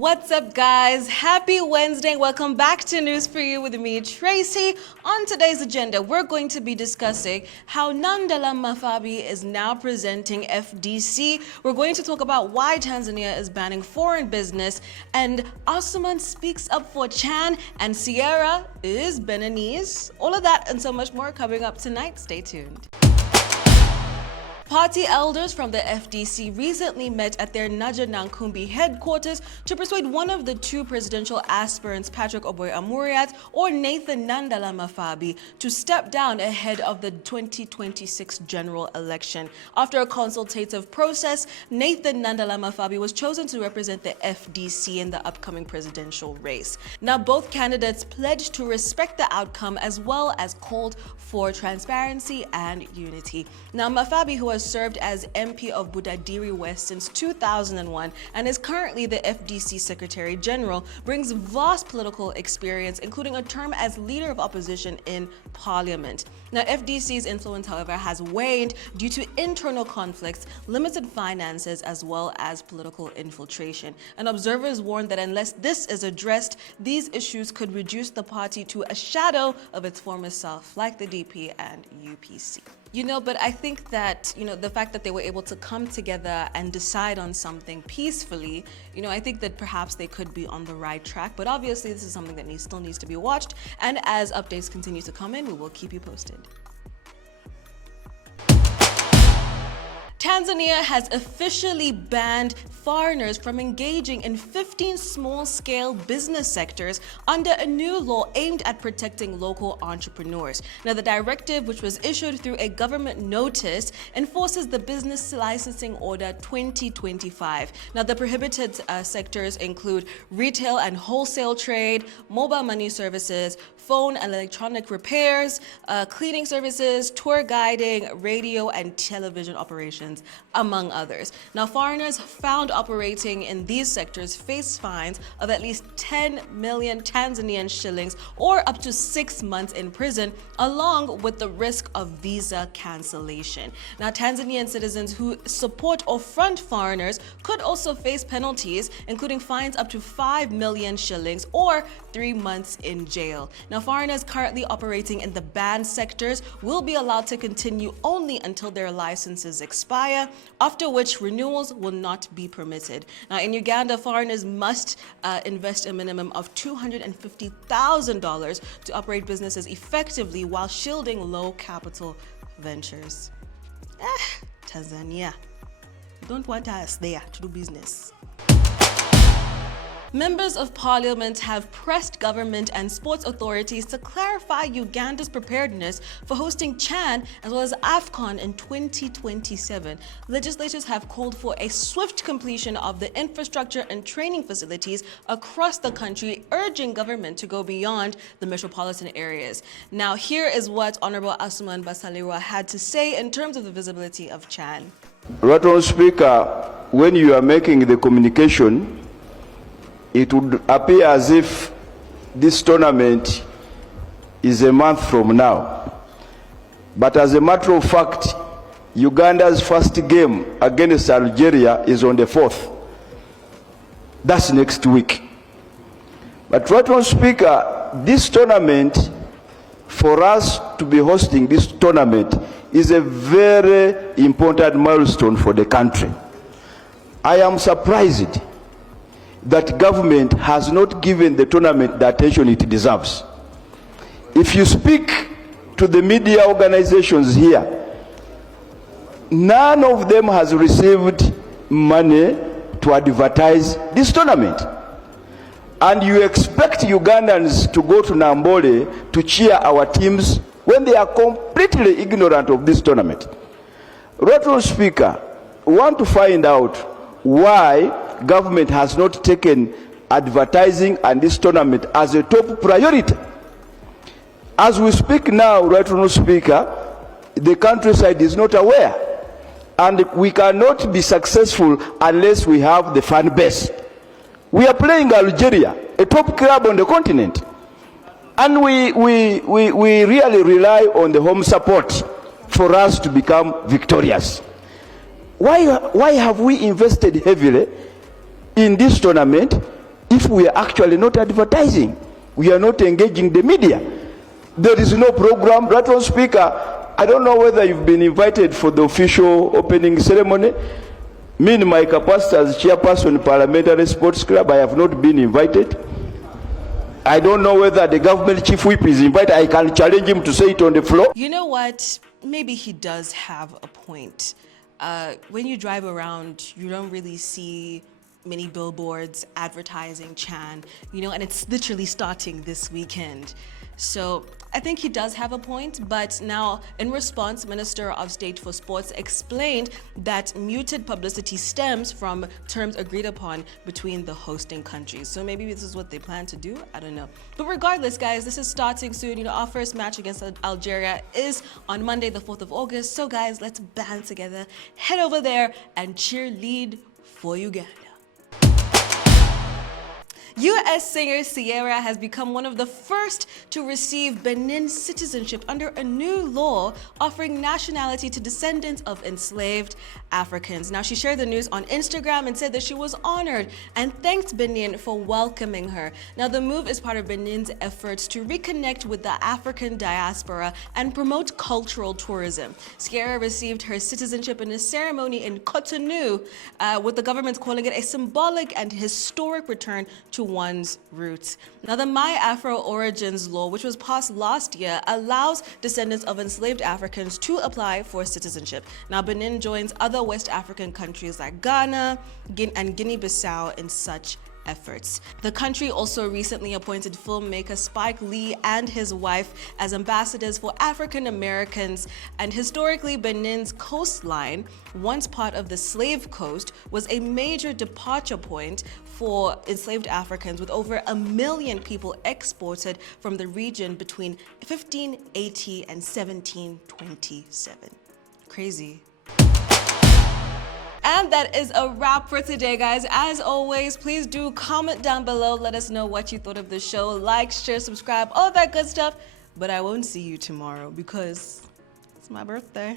What's up, guys? Happy Wednesday. Welcome back to News for You with me, Tracy. On today's agenda, we're going to be discussing how Nandala Mafabi is now presenting FDC. We're going to talk about why Tanzania is banning foreign business, and Asuman speaks up for Chan, and Ciara is Beninese. All of that and so much more coming up tonight. Stay tuned. Party elders from the FDC recently met at their Naja Nankumbi headquarters to persuade one of the two presidential aspirants, Patrick Oboy Amuriat or Nathan Nandala Mafabi, to step down ahead of the 2026 general election. After a consultative process, Nathan Nandala Mafabi was chosen to represent the FDC in the upcoming presidential race. Now, both candidates pledged to respect the outcome as well as called for transparency and unity. Now, Mafabi, who has served as MP of Budadiri West since 2001 and is currently the FDC Secretary General, brings vast political experience, including a term as leader of opposition in Parliament. Now, FDC's influence, however, has waned due to internal conflicts, limited finances, as well as political infiltration. And observers warn that unless this is addressed, these issues could reduce the party to a shadow of its former self, like the DP and UPC. But I think that, the fact that they were able to come together and decide on something peacefully, I think that perhaps they could be on the right track. But obviously, this is something that still needs to be watched. And as updates continue to come in, we will keep you posted. Tanzania has officially banned foreigners from engaging in 15 small-scale business sectors under a new law aimed at protecting local entrepreneurs. Now, the directive, which was issued through a government notice, enforces the Business Licensing Order 2025. Now, the prohibited sectors include retail and wholesale trade, mobile money services, phone and electronic repairs, cleaning services, tour guiding, radio and television operations, among others. Now, foreigners found operating in these sectors face fines of at least 10 million Tanzanian shillings or up to 6 months in prison, along with the risk of visa cancellation. Now, Tanzanian citizens who support or front foreigners could also face penalties, including fines up to 5 million shillings or 3 months in jail. Now, foreigners currently operating in the banned sectors will be allowed to continue only until their licenses expire, after which renewals will not be permitted. Now, in Uganda, foreigners must invest a minimum of $250,000 to operate businesses effectively while shielding low capital ventures. Tanzania, don't want us there to do business. Members of Parliament have pressed government and sports authorities to clarify Uganda's preparedness for hosting CHAN as well as AFCON in 2027. Legislators have called for a swift completion of the infrastructure and training facilities across the country, urging government to go beyond the metropolitan areas. Now, here is what Honorable Asuman Basalirwa had to say in terms of the visibility of CHAN. Right on, Speaker, when you are making the communication, it would appear as if this tournament is a month from now. But as a matter of fact, Uganda's first game against Algeria is on the 4th. That's next week. But right on, Speaker, this tournament, for us to be hosting this tournament, is a very important milestone for the country. I am surprised that government has not given the tournament the attention it deserves. If you speak to the media organizations here, none of them has received money to advertise this tournament. And you expect Ugandans to go to Nambole to cheer our teams when they are completely ignorant of this tournament. Retro Speaker, we want to find out why government has not taken advertising and this tournament as a top priority. As we speak now, right, Speaker, the countryside is not aware, and we cannot be successful unless we have the fan base. We are playing Algeria, a top club on the continent, and we really rely on the home support for us to become victorious. Why have we invested heavily in this tournament if we are actually not advertising, we are not engaging the media. There is no program. Platform Speaker, I don't know whether you've been invited for the official opening ceremony. Me in my capacity as chairperson Parliamentary Sports Club, I have not been invited. I don't know whether the government chief whip is invited. I can challenge him to say it on the floor. You know what? Maybe he does have a point. When you drive around, you don't really see many billboards advertising Chan, and it's literally starting this weekend. So I think he does have a point, but now in response, Minister of State for Sports explained that muted publicity stems from terms agreed upon between the hosting countries. So maybe this is what they plan to do, I don't know. But regardless, guys, this is starting soon. Our first match against Algeria is on Monday, the 4th of August. So guys, let's band together, head over there and cheerlead for Uganda. U.S. singer Ciara has become one of the first to receive Benin citizenship under a new law offering nationality to descendants of enslaved Africans. Now, she shared the news on Instagram and said that she was honored and thanked Benin for welcoming her. Now, the move is part of Benin's efforts to reconnect with the African diaspora and promote cultural tourism. Ciara received her citizenship in a ceremony in Cotonou, with the government calling it a symbolic and historic return to one's roots. Now, the My Afro Origins law, which was passed last year, allows descendants of enslaved Africans to apply for citizenship. Now, Benin joins other West African countries like Ghana and Guinea-Bissau in such efforts. The country also recently appointed filmmaker Spike Lee and his wife as ambassadors for African Americans, and historically Benin's coastline, once part of the slave coast, was a major departure point for enslaved Africans, with over 1 million people exported from the region between 1580 and 1727. Crazy. And that is a wrap for today, guys. As always, please do comment down below. Let us know what you thought of the show. Like, share, subscribe, all that good stuff. But I won't see you tomorrow because it's my birthday.